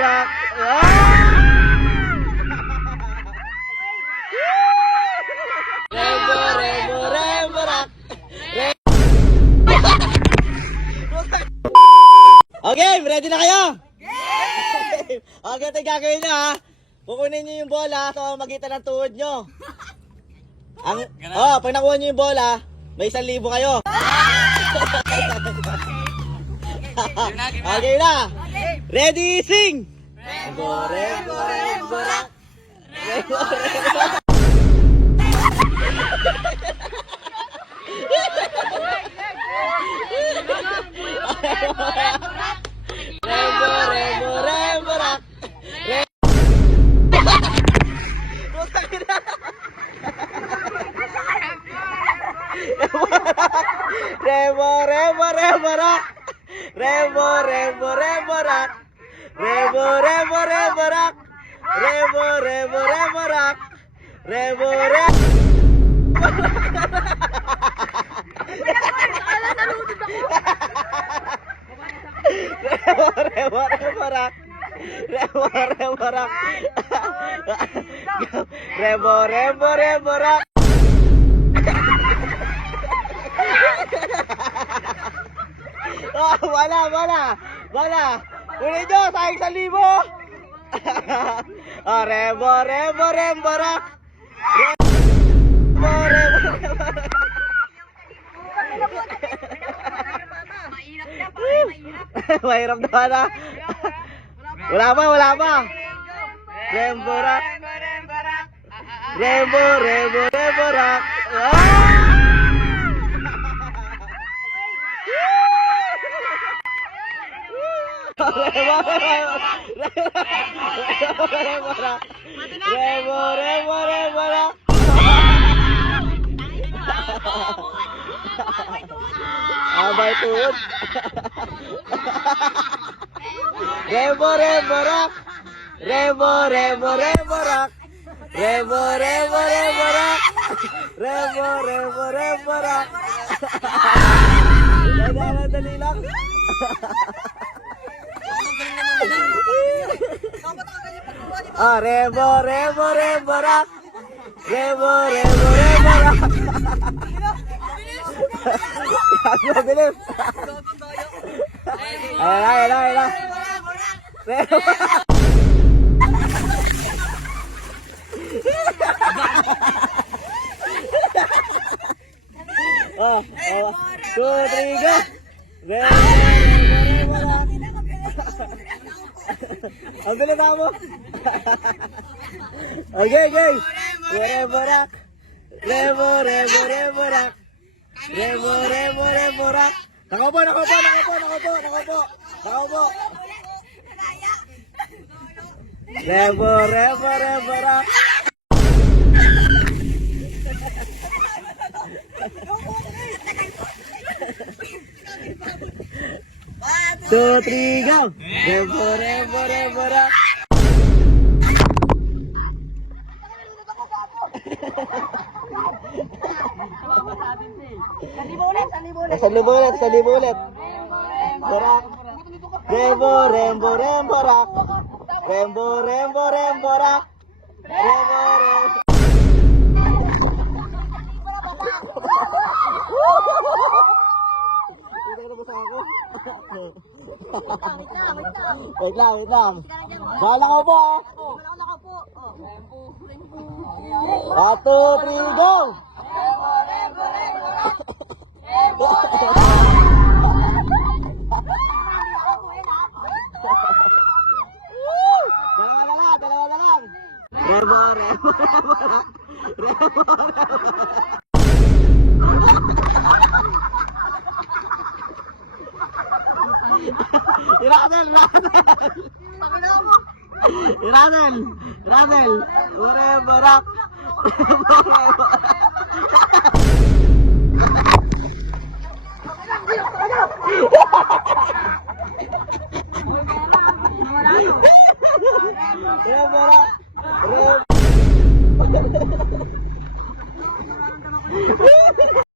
Reborak! Reborak! Okay, ready na kayo? Okay, ito yung gagawin nyo ha. Kukunin nyo yung bola sa magitan ng tuhod nyo. Pag nakuha nyo yung bola, may 1,000 kayo. Okay na. Ready, sing! Reborak! Reborak! Reborak! Wala! Kunin nyo, sayang 1,000! Reborak! Mahirap na na. Wala pa. Reborak! Reborak! Abay tuhod. Reborak! Dali lang. Reborak! Bilis! Ayun. Oh, 2, 3, go! Ang bilis mo! Okay! Reborak! Nakaupo! Reborak! 2, 3, go! Reborak! Salibo ulit. Borak. Reborak. Wait lang. Bahala ko po. 2, 3, go! Dalawa na lang. Reborak. Radel. Reborak.